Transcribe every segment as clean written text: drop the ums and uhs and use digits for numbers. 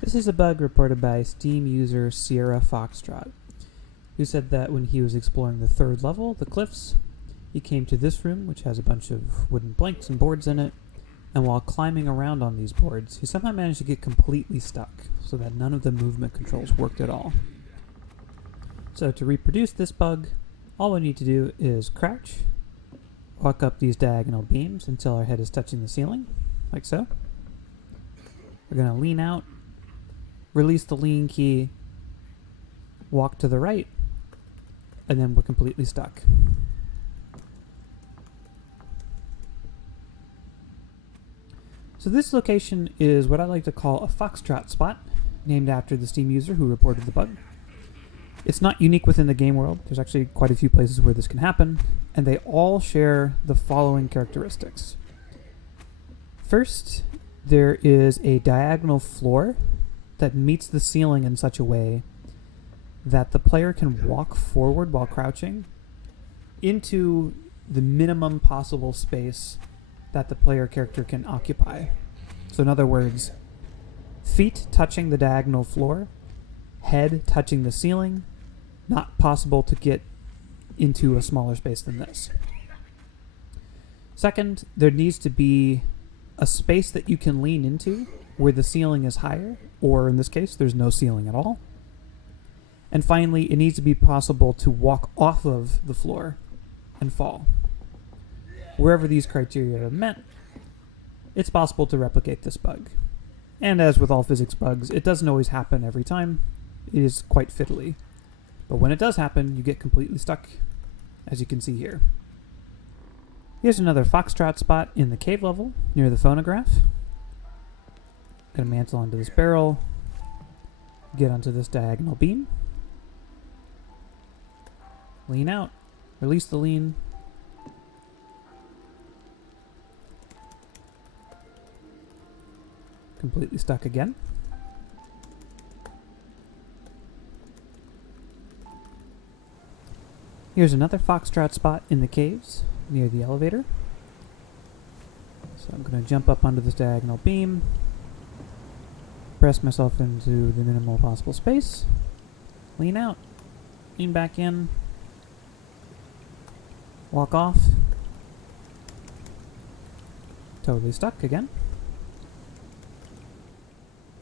This is a bug reported by Steam user Sierra Foxtrot, who said that when he was exploring the third level, the cliffs, he came to this room, which has a bunch of wooden planks and boards in it, and while climbing around on these boards, he somehow managed to get completely stuck, so that none of the movement controls worked at all. So to reproduce this bug, all we need to do is crouch, walk up these diagonal beams until our head is touching the ceiling, like so. We're going to lean out, release the lean key, walk to the right, and then we're completely stuck. So this location is what I like to call a Foxtrot spot, named after the Steam user who reported the bug. It's not unique within the game world. There's actually quite a few places where this can happen, and they all share the following characteristics. First, there is a diagonal floor that meets the ceiling in such a way that the player can walk forward while crouching into the minimum possible space that the player character can occupy. So in other words, feet touching the diagonal floor, head touching the ceiling, not possible to get into a smaller space than this. Second, there needs to be a space that you can lean into where the ceiling is higher, or in this case, there's no ceiling at all. And finally, it needs to be possible to walk off of the floor and fall. Wherever these criteria are met, it's possible to replicate this bug. And as with all physics bugs, it doesn't always happen every time. It is quite fiddly. But when it does happen, you get completely stuck, as you can see here. Here's another Foxtrot spot in the cave level, near the phonograph. Gonna mantle onto this barrel, get onto this diagonal beam, lean out, release the lean, completely stuck again. Here's another Foxtrot spot in the caves near the elevator. So I'm going to jump up onto this diagonal beam, press myself into the minimal possible space, lean out, lean back in, walk off, totally stuck again.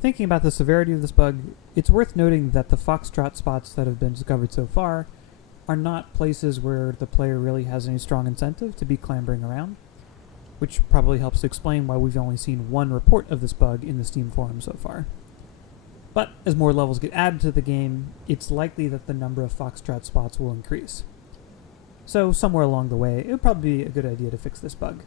Thinking about the severity of this bug, it's worth noting that the Foxtrot spots that have been discovered so far are not places where the player really has any strong incentive to be clambering around, which probably helps to explain why we've only seen one report of this bug in the Steam forum so far. But as more levels get added to the game, it's likely that the number of Foxtrot spots will increase. So somewhere along the way, it would probably be a good idea to fix this bug.